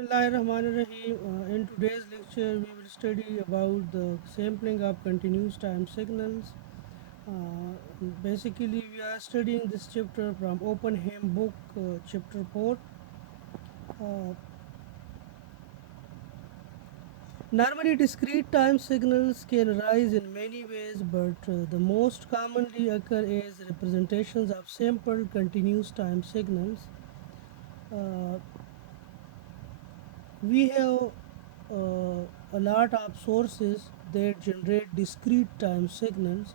Bismillahirrahmanirrahim. In today's lecture, we will study about the sampling of continuous time signals. Basically, we are studying this chapter from Openheim book, chapter 4. Uh, Normally, discrete time signals can arise in many ways, but the most commonly occur is representations of sampled continuous time signals. Uh, we have a lot of sources that generate discrete time signals,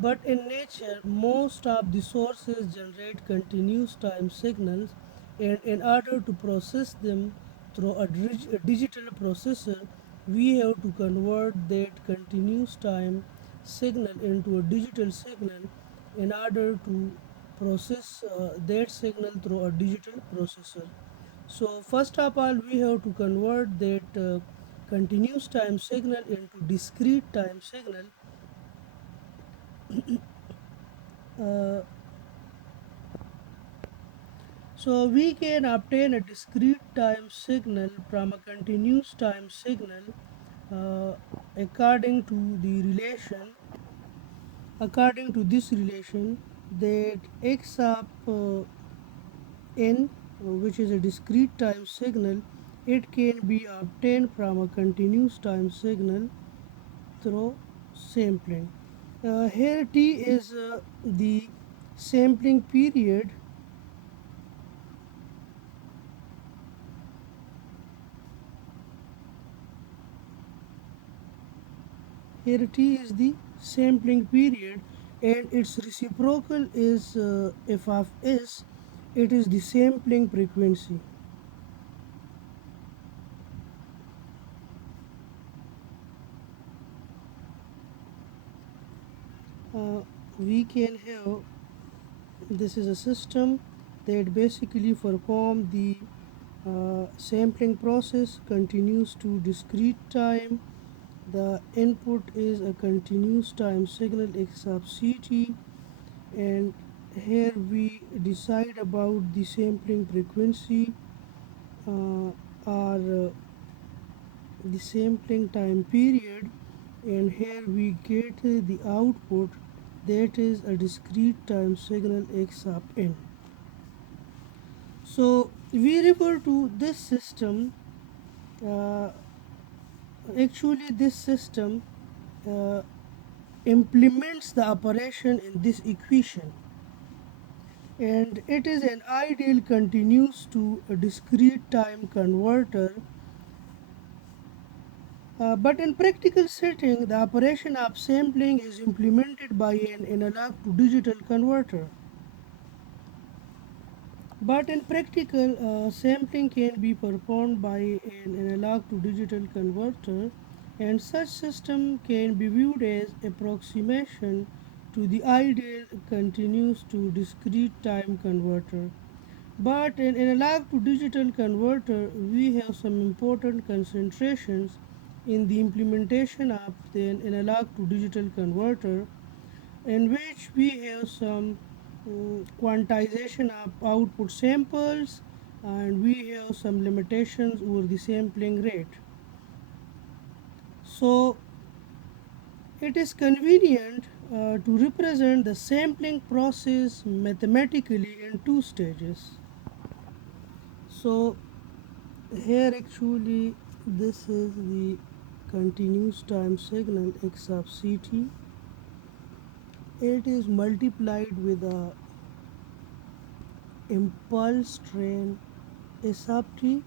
but in nature most of the sources generate continuous time signals, and in order to process them through a digital processor, we have to convert that continuous time signal into a digital signal in order to process that signal through a digital processor. So first of all, we have to convert that continuous time signal into discrete time signal. Uh, so we can obtain a discrete time signal from a continuous time signal uh, according to the relation. According to this relation, that x of n, which is a discrete time signal, it can be obtained from a continuous time signal through sampling. Here T is the sampling period. Here T is the sampling period, and its reciprocal is f of s. It is the sampling frequency. Uh, we can have, this is a system that basically perform the sampling process continues to discrete time. The input is a continuous time signal x of ct, and here we decide about the sampling frequency or the sampling time period, and here we get the output, that is a discrete time signal x of n. So we refer to this system, uh, actually this system uh, implements the operation in this equation, and it is an ideal continuous to a discrete time converter. But in practical setting, the operation of sampling is implemented by an analog to digital converter. But in practical, sampling can be performed by an analog to digital converter, and such system can be viewed as approximation to the ideal continuous to discrete time converter. But in analog to digital converter, we have some important concentrations in the implementation of the analog to digital converter, in which we have some quantization of output samples, and we have some limitations over the sampling rate. So it is convenient to represent the sampling process mathematically in two stages. So here actually this is the continuous time signal x of ct. It is multiplied with a impulse train s of t,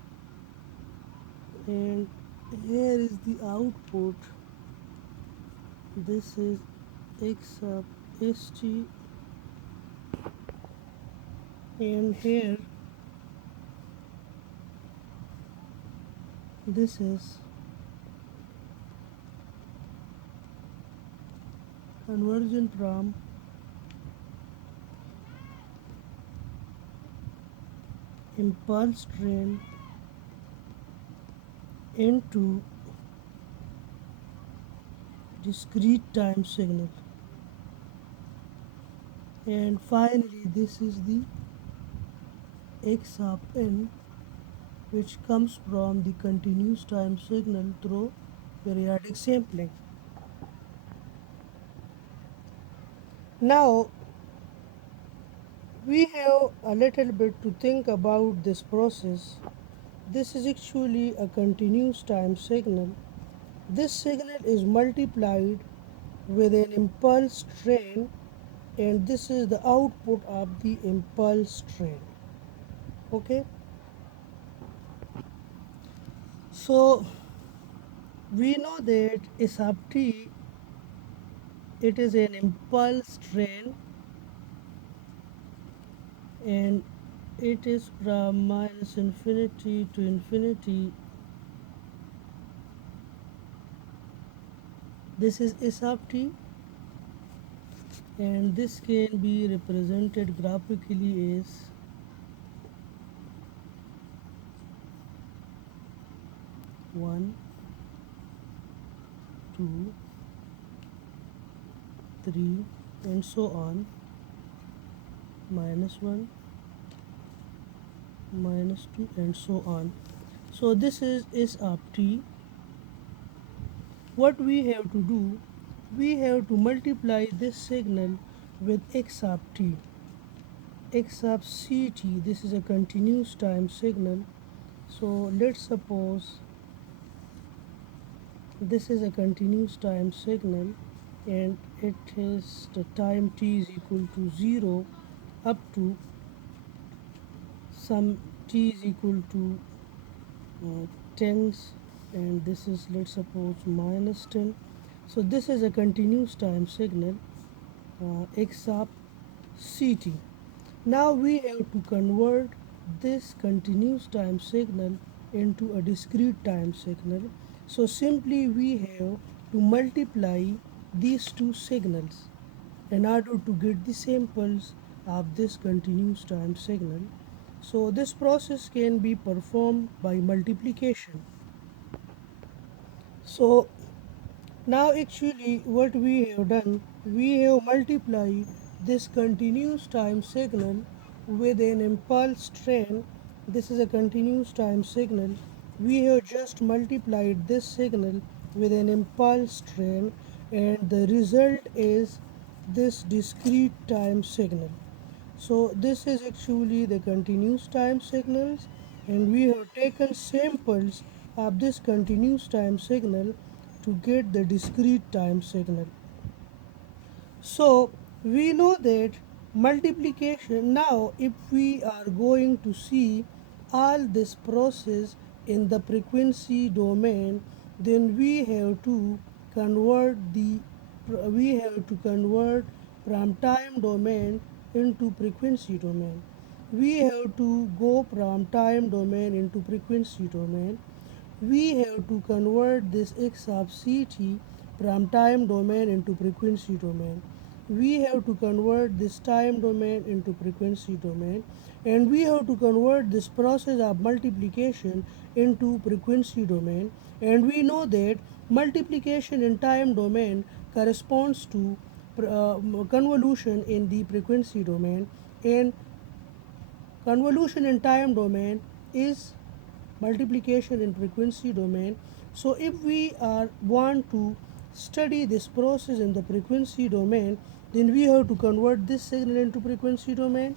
and here is the output. This is x of st, and here this is conversion from impulse train into discrete time signal, and finally this is the x of n, which comes from the continuous time signal through periodic sampling. Now we have a little bit to think about this process. This is actually a continuous time signal. This signal is multiplied with an impulse train, and this is the output of the impulse train. Okay, so we know that S of t, it is an impulse train, and it is from minus infinity to infinity. This is S of t, and this can be represented graphically as 1, 2, 3, and so on, minus 1, minus 2, and so on. So this is S of t. What we have to do, we have to multiply this signal with x of t, x of ct. This is a continuous time signal. So let's suppose this is a continuous time signal, and it is the time t is equal to 0 up to some t is equal to tens, and this is, let's suppose, minus 10. So this is a continuous time signal, x of ct. Now we have to convert this continuous time signal into a discrete time signal. So simply we have to multiply these two signals in order to get the samples of this continuous time signal. So this process can be performed by multiplication. So now actually what we have done, we have multiplied this continuous time signal with an impulse train. This is a continuous time signal. We have just multiplied this signal with an impulse train, and the result is this discrete time signal. So this is actually the continuous time signals, and we have taken samples of this continuous time signal to get the discrete time signal. So we know that multiplication, now if we are going to see all this process in the frequency domain, then we have to convert from time domain into frequency domain. We have to go from time domain into frequency domain. We have to convert this x of ct from time domain into frequency domain. We have to convert this time domain into frequency domain, and we have to convert this process of multiplication into frequency domain. And we know that multiplication in time domain corresponds to convolution in the frequency domain, and convolution in time domain is multiplication in frequency domain. So if we want to study this process in the frequency domain, then we have to convert this signal into frequency domain,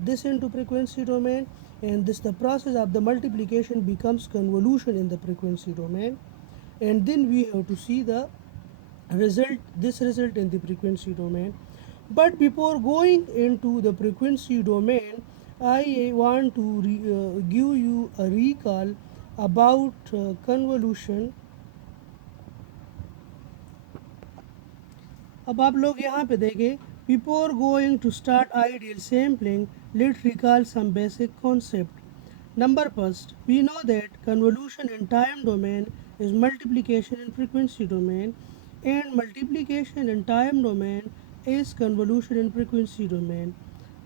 this into frequency domain, and this, the process of the multiplication becomes convolution in the frequency domain, and then we have to see the result in the frequency domain. But before going into the frequency domain, I want to give you a recall about convolution. अब आप लोग यहाँ पे देखें, before going to start ideal sampling, let's recall some basic concept. Number first, we know that convolution in time domain is multiplication in frequency domain, and multiplication in time domain is convolution in frequency domain.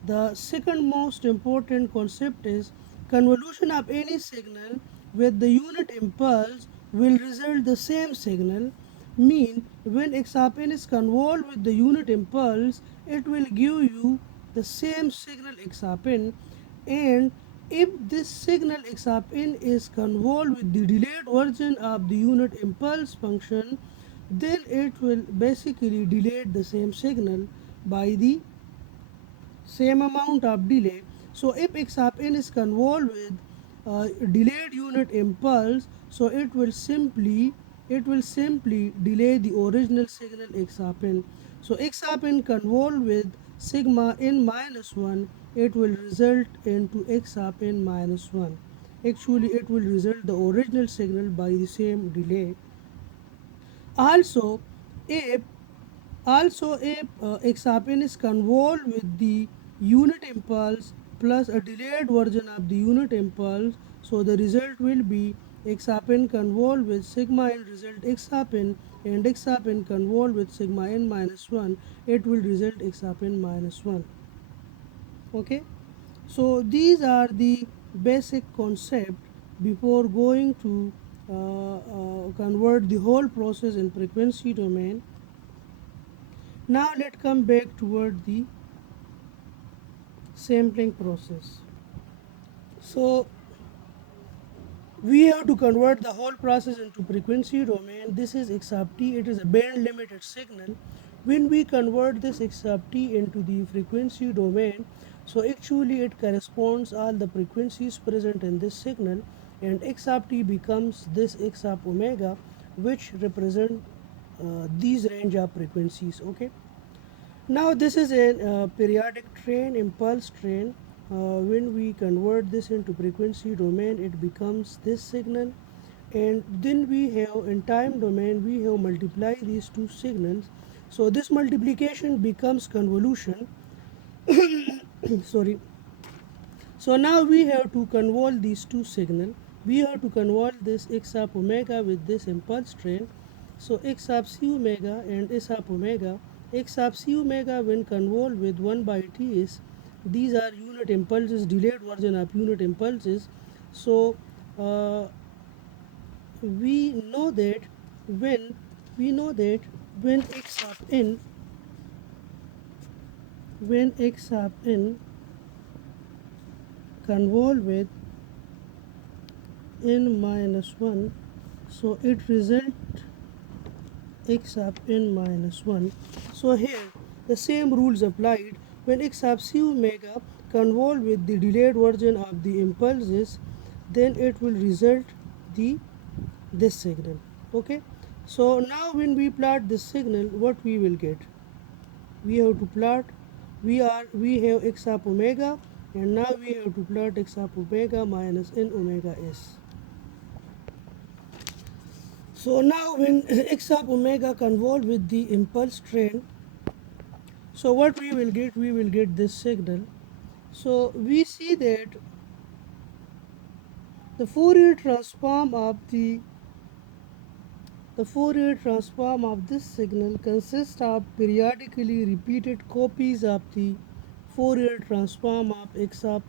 The second most important concept is convolution of any signal with the unit impulse will result the same signal. Mean when x of n is convolved with the unit impulse, it will give you the same signal x of n, and if this signal x sub n is convolved with the delayed version of the unit impulse function, then it will basically delay the same signal by the same amount of delay. So if x sub n is convolved with delayed unit impulse, so it will simply delay the original signal x sub n. So x sub n convolved with sigma n minus 1, it will result into x sub n minus 1. Actually, it will result the original signal by the same delay. Also, if x sub n is convolved with the unit impulse plus a delayed version of the unit impulse, so the result will be x sub n convolved with sigma n result x sub n, and x sub n convolved with sigma n minus 1, it will result x sub n minus 1. Okay, so these are the basic concept before going to convert the whole process in frequency domain. Now let's come back toward the sampling process. So we have to convert the whole process into frequency domain. This is x sub t, it is a band limited signal. When we convert this x sub t into the frequency domain, so actually it corresponds all the frequencies present in this signal, and x sub t becomes this x sub omega, which represent these range of frequencies. Okay, now this is a periodic train, impulse train. When we convert this into frequency domain, it becomes this signal, and then we have in time domain we have multiply these two signals. So this multiplication becomes convolution. Sorry. So now we have to convolve these two signal. We have to convolve this x sub omega with this impulse train. So x sub c omega and s sub omega. X sub c omega when convolved with 1 by t is, these are unit impulses, delayed version of unit impulses. So we know that when when x sub n when x sub n convolved with n minus 1, so it result x sub n minus 1. So here the same rules applied. When x sub c omega convolved with the delayed version of the impulses, then it will result the this signal. Okay, so now when we plot this signal, what we will get? We have to plot, we have x sub omega, and now we have to plot x sub omega minus n omega s. So now when x sub omega convolved with the impulse train, so what we will get? We will get this signal. So we see that the Fourier transform of this signal consists of periodically repeated copies of the Fourier transform of x sub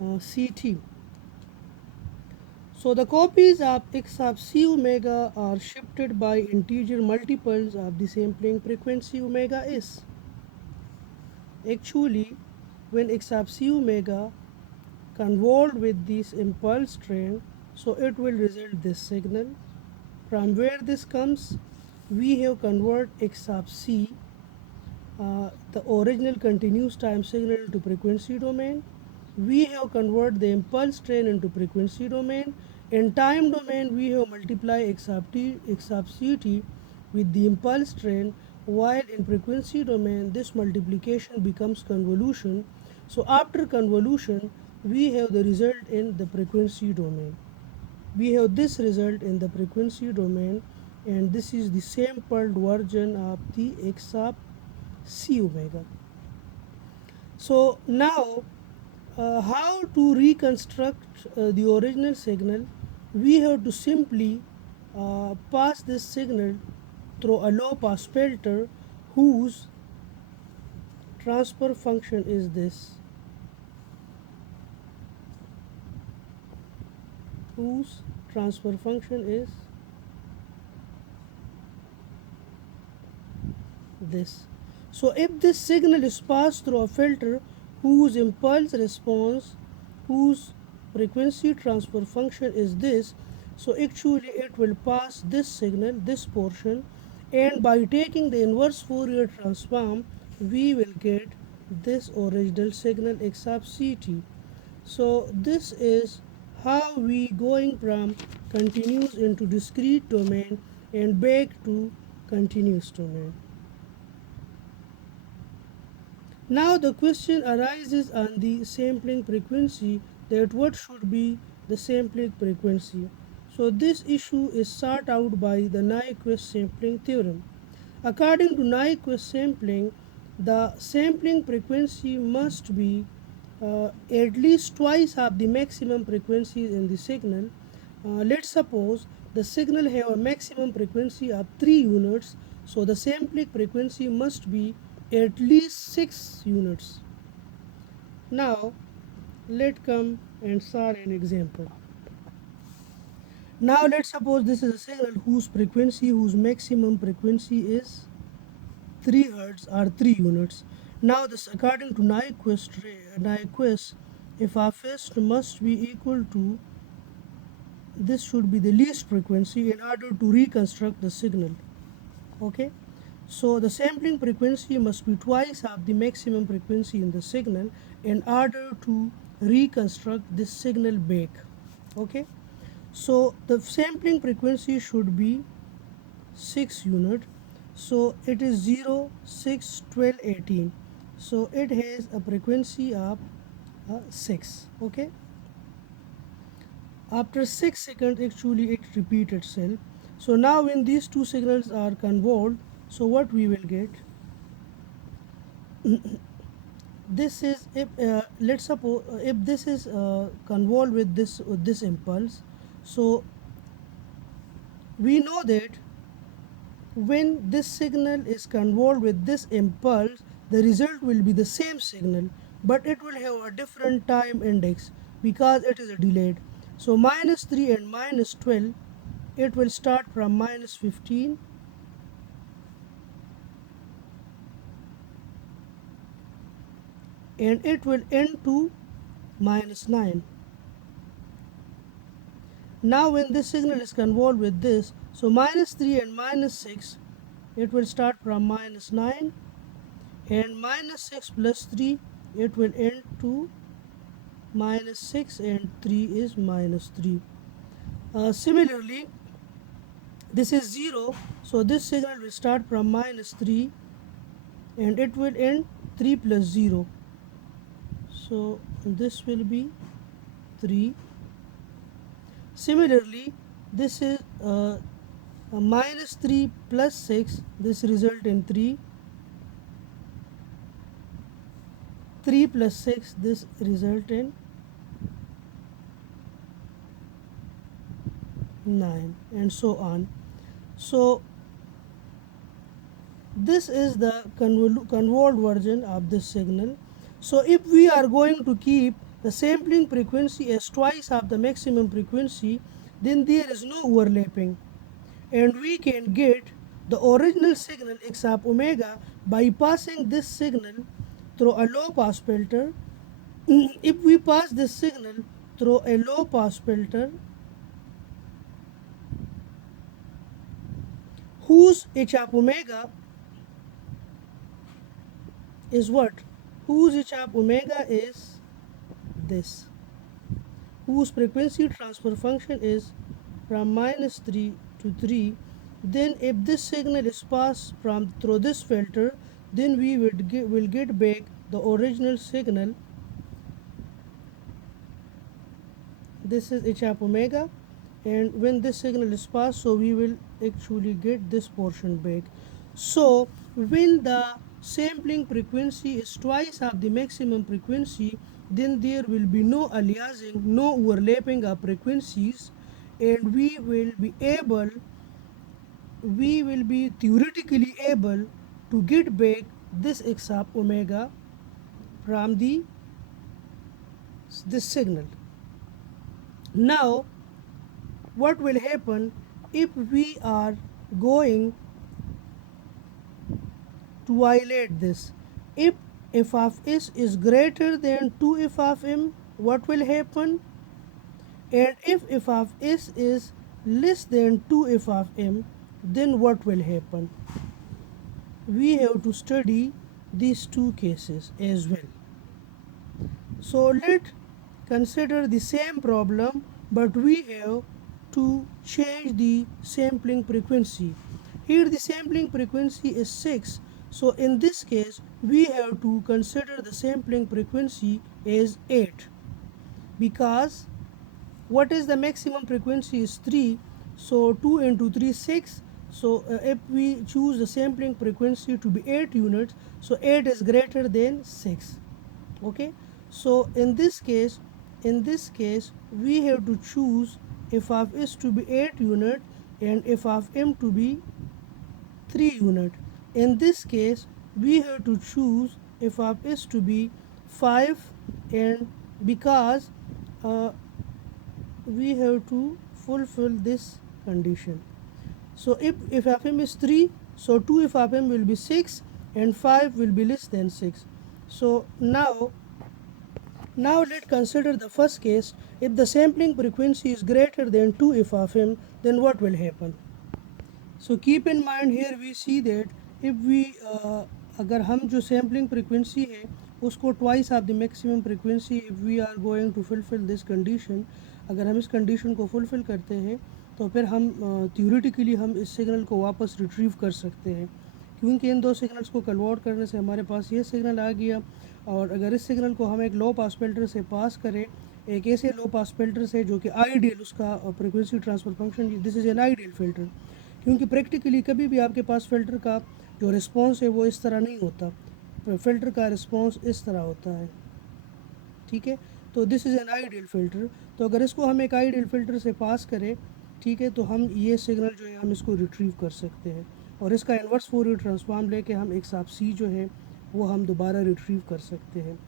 ct. So the copies of x sub c omega are shifted by integer multiples of the sampling frequency omega s. Actually, when x sub c omega convolved with this impulse train, so it will result this signal. From where this comes, we have convert x sub c, the original continuous time signal, into frequency domain. We have convert the impulse train into frequency domain. In time domain, we have multiply x sub ct with the impulse train, while in frequency domain this multiplication becomes convolution. So after convolution, we have the result in the frequency domain. We have this result in the frequency domain, and this is the sampled version of the x sub c omega. So now how to reconstruct the original signal? We have to simply pass this signal through a low pass filter whose transfer function is this, whose transfer function is this. So if this signal is passed through a filter whose impulse response whose frequency transfer function is this, so actually it will pass this signal, this portion, and by taking the inverse Fourier transform, we will get this original signal x sub ct. So this is how we going from continuous into discrete domain and back to continuous domain. Now the question arises on the sampling frequency, that what should be the sampling frequency. So this issue is sought out by the Nyquist sampling theorem. According to Nyquist sampling, the sampling frequency must be at least twice of the maximum frequency in the signal. Let's suppose the signal have a maximum frequency of 3 units, so the sampling frequency must be at least 6 units. Now let's come and solve an example. Now let's suppose this is a signal whose maximum frequency is 3 hertz or 3 units. Now this according to Nyquist, if our first must be equal to, this should be the least frequency in order to reconstruct the signal. Okay, so the sampling frequency must be twice of the maximum frequency in the signal in order to reconstruct this signal back. Okay, so the sampling frequency should be 6 unit, so it is 0, 6, 12, 18, so it has a frequency of 6. Okay, after 6 seconds actually it repeats itself. So now when these two signals are convolved, so what we will get, this is if let's suppose if this is convolved with this impulse, so we know that when this signal is convolved with this impulse, the result will be the same signal, but it will have a different time index because it is delayed. So minus 3 and minus 12, it will start from minus 15 and it will end to minus 9. Now when this signal is convolved with this, so minus 3 and minus 6, it will start from minus 9 and minus 6 plus 3, it will end to minus 6 and 3 is minus 3. Similarly, this is 0, so this signal will start from minus 3 and it will end 3 plus 0. So this will be 3. Similarly, this is minus 3 plus 6, this result in 3. 3 plus 6, this result in 9, and so on. So this is the convolved version of this signal. So if we are going to keep the sampling frequency as twice of the maximum frequency, then there is no overlapping, and we can get the original signal x sub omega by passing this signal through a low pass filter. If we pass this signal through a low pass filter whose h of omega is what? Whose h of omega is this, whose frequency transfer function is from minus 3 to 3, then if this signal is passed through this filter, then we will get back the original signal. This is h of omega, and when this signal is passed, so we will actually get this portion back. So when the sampling frequency is twice of the maximum frequency, then there will be no aliasing, no overlapping of frequencies, and we will be theoretically able to get back this x of omega from this signal. Now what will happen if we are going to violate this? If f of s is greater than 2f of m, what will happen? And if f of s is less than 2 f of m, then what will happen? We have to study these two cases as well. So let's consider the same problem, but we have to change the sampling frequency. Here the sampling frequency is 6. So in this case we have to consider the sampling frequency as 8, because what is the maximum frequency is 3. So 2 into 3 6. So if we choose the sampling frequency to be 8 units, so 8 is greater than 6. Okay, so in this case we have to choose f of s to be 8 unit and f of m to be 3 unit. In this case we have to choose f of s to be 5, and because uh, we have to fulfill this condition. So if f of m is 3, so 2 f of m will be 6 and 5 will be less than 6. So now let's consider the first case. If the sampling frequency is greater than 2 f of m, then what will happen? So keep in mind here we see that if we अगर हम जो sampling frequency है उसको twice of the maximum frequency, if we are going to fulfill this condition, अगर हम इस condition को fulfill करते हैं तो फिर हम theoretically हम इस signal को वापस retrieve कर सकते हैं, क्योंकि इन दो सिग्नल्स को कन्वर्ट करने से हमारे पास ये सिग्नल आ गया। और अगर इस सिग्नल को हम एक लो पास फिल्टर से पास करें, एक ऐसे लो पास फिल्टर से जो कि आइडियल उसका frequency transfer function, this is an ideal filter, क्योंकि प्रैक्टिकली कभी भी आपके पास फ़िल्टर का जो रिस्पॉन्स है वो इस तरह नहीं होता, फ़िल्टर का रिस्पॉन्स इस तरह होता है। ठीक है, तो this is an ideal filter. तो अगर इसको हम एक आइडियल फ़िल्टर से पास करें, ठीक है, तो हम ये सिग्नल जो है हम इसको रिट्रीव कर सकते हैं और इसका इन्वर्स फोरियर ट्रांसफॉर्म लेके हम एक साथ सी जो है वो हम दोबारा रिट्रीव कर सकते हैं।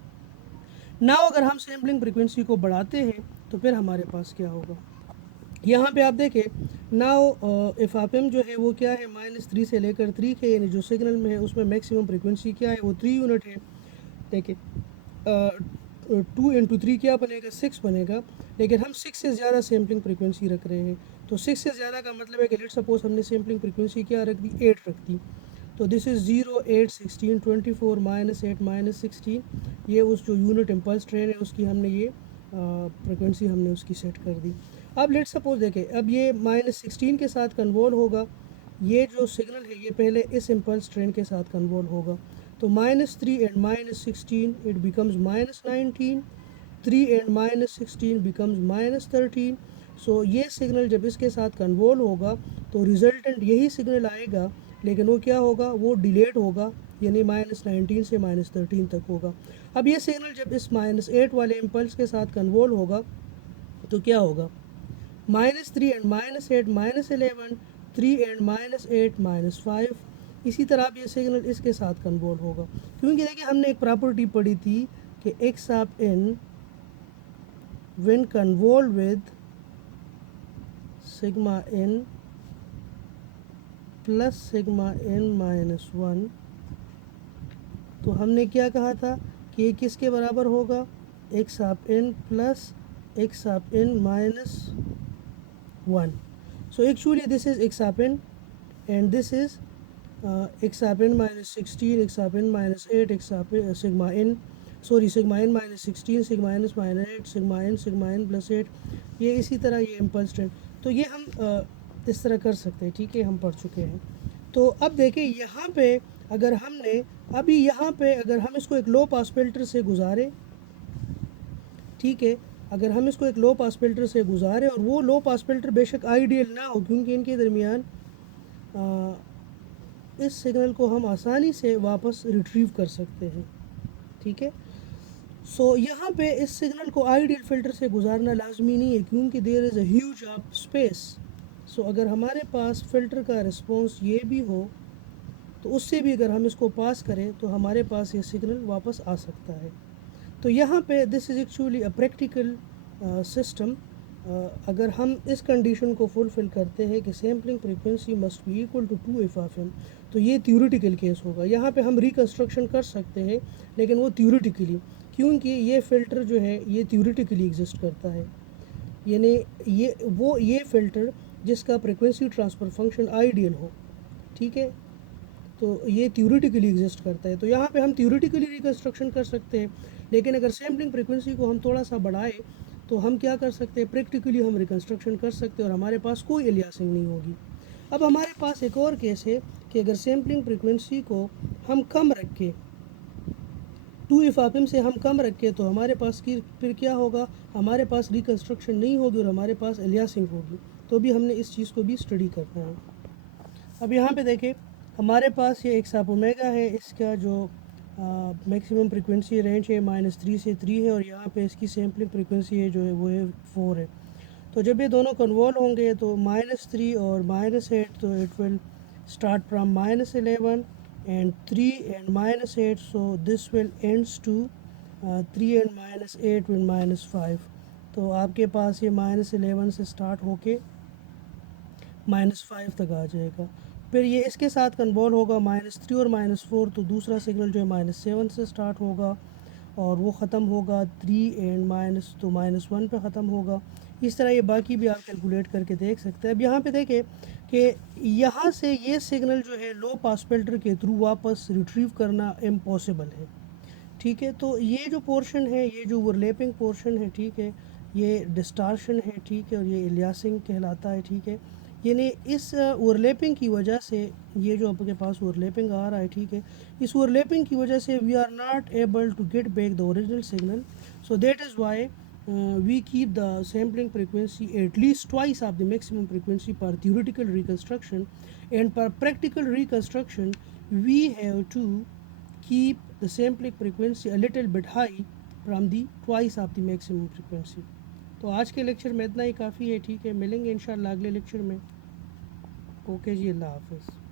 नाउ अगर हम सैम्पलिंग फ्रिक्वेंसी को बढ़ाते हैं तो फिर हमारे पास क्या होगा, यहाँ पे आप देखें। नाउ एफ ऑफ एम जो है वो क्या है, -3 से लेकर 3 के, यानी जो सिग्नल में है उसमें मैक्सिमम फ्रिक्वेंसी क्या है, वो 3 यूनिट है। देखिए 2 इंटू 3 क्या बनेगा, 6 बनेगा, लेकिन हम 6 से ज़्यादा सैम्पलिंग फ्रिक्वेंसी रख रहे हैं। तो 6 से ज़्यादा का मतलब है कि लेट सपोज हमने सैम्पलिंग फ्रिक्वेंसी क्या रख दी, 8 रख दी। तो दिस इज़ 0 8 16 24 -8 -16, ये उस जो यूनिट इम्पल्स ट्रेन है उसकी हमने ये फ्रिक्वेंसी हमने उसकी सेट कर दी। अब लेट सपोज देखें, अब ये -16 के साथ कन्वॉल्व होगा, ये जो सिग्नल है ये पहले इस इम्पल्स ट्रेन के साथ कन्वॉल्व होगा। तो -3 and -16 it becomes -19, 3 and -16 becomes -13। सो ये सिग्नल जब इसके साथ कन्वॉल्व होगा तो रिजल्टेंट यही सिग्नल आएगा, लेकिन वो क्या होगा, वो डिलेड होगा, यानी -19 से -13 तक होगा। अब ये सिग्नल जब इस -8 वाले इम्पल्स के साथ कन्वॉल्व होगा तो क्या होगा, -3 एंड -8 -11, 3 एंड -8 -5। इसी तरह अब ये सिग्नल इसके साथ कन्वॉल्व होगा, क्योंकि देखिए हमने एक प्रॉपर्टी पढ़ी थी कि x of n when convolve with sigma n plus sigma n -1, तो हमने क्या कहा था कि ये किसके बराबर होगा, x of n plus x of n -1। So actually this is x of n and this is x of n -16, x of n -8, x of sigma n, sorry sigma n -16, sigma n -8, sigma n plus 8, ये इसी तरह ये impulse trend. तो ये हम इस तरह कर सकते हैं, ठीक है, हम पढ़ चुके हैं। तो अब देखिए यहाँ पे अगर हमने अभी यहाँ पे अगर हम इसको एक लो पास फिल्टर से गुजारें, ठीक है, अगर हम इसको एक लो पास फिल्टर से गुजारें और वो लो पास फिल्टर बेशक आइडियल ना हो, क्योंकि इनके दरमियान इस सिग्नल को हम आसानी से वापस रिट्रीव कर सकते हैं, ठीक है। सो यहाँ पे इस सिग्नल को आइडियल फ़िल्टर से गुजारना लाजमी नहीं है, क्योंकि there is a huge of space. So अगर हमारे पास फ़िल्टर का रिस्पॉन्स ये भी हो तो उससे भी अगर हम इसको पास करें तो हमारे पास ये सिग्नल वापस आ सकता है। तो यहाँ पे this is actually a practical system. अगर हम इस कंडीशन को फुलफ़िल करते हैं कि sampling frequency must be equal to 2 F of M, तो ये थ्योरेटिकल केस होगा। यहाँ पे हम रिकन्स्ट्रक्शन कर सकते हैं, लेकिन वो थ्योरेटिकली, क्योंकि ये फ़िल्टर जो है ये थ्योरेटिकली एग्जिस्ट करता है, यानी ये फ़िल्टर जिसका फ्रिक्वेंसी ट्रांसफ़र फंक्शन आइडियल हो, ठीक है। तो ये थ्योरेटिकली एग्जिस्ट करता है। तो यहाँ पे हम थ्योरेटिकली रिकन्स्ट्रक्शन कर सकते हैं, लेकिन अगर सैम्पलिंग फ्रिक्वेंसी को हम थोड़ा सा बढ़ाएं तो हम क्या कर सकते हैं, प्रैक्टिकली हम रिकन्स्ट्रक्शन कर सकते हैं और हमारे पास कोई एलियासिंग नहीं होगी। अब हमारे पास एक और केस है कि अगर सैम्पलिंग फ्रिक्वेंसी को हम कम रखें, 2f से हम कम रखें, तो हमारे पास की फिर क्या होगा, हमारे पास रिकन्स्ट्रक्शन नहीं होगी और हमारे पास एलियासिंग होगी। तो भी हमने इस चीज़ को भी स्टडी करना है। अब यहाँ पे देखें, हमारे पास ये एक साप ओमेगा है, इसका जो मैक्सिमम फ्रिक्वेंसी रेंज है -3 से 3 है और यहाँ पे इसकी सैम्पलिंग फ्रिक्वेंसी है जो है वो है 4 है। तो जब ये दोनों कन्वॉल्व होंगे तो -3 और -8, तो it will start from -11 and 3 and -8, so this will ends to 3 and -8 with -5। तो आपके पास ये -11 से स्टार्ट होके -5 तक आ जाएगा। फिर ये इसके साथ कन्वॉल्व होगा -3 और -4, तो दूसरा सिग्नल जो है -7 से स्टार्ट होगा और वो ख़त्म होगा 3 एंड माइनस, तो -1 पे ख़त्म होगा। इस तरह ये बाकी भी आप कैलकुलेट करके देख सकते हैं। अब यहाँ पे देखें कि यहाँ से ये सिग्नल जो है लो पास फिल्टर के थ्रू वापस रिट्रीव करना इम्पॉसिबल है, ठीक है। तो ये जो पोर्शन है, ये जो ओवरलैपिंग पोर्शन है, ठीक है, ये डिस्टार्शन है, ठीक है, और ये एलियासिंग कहलाता है, ठीक है। यानी इस ओवरलैपिंग की वजह से ये जो आपके पास ओवरलैपिंग आ रहा है, ठीक है, इस ओवरलैपिंग की वजह से we are not able to get back the original signal. So that is why we keep the sampling frequency at least twice of the maximum frequency per theoretical reconstruction, and per practical reconstruction we have to keep the sampling frequency a little bit high from the twice of the maximum frequency। तो आज के lecture में इतना ही काफ़ी है, ठीक है। मिलेंगे इंशाल्लाह अगले लेक्चर में। ओके जी, अल्लाह हाफ़िज़।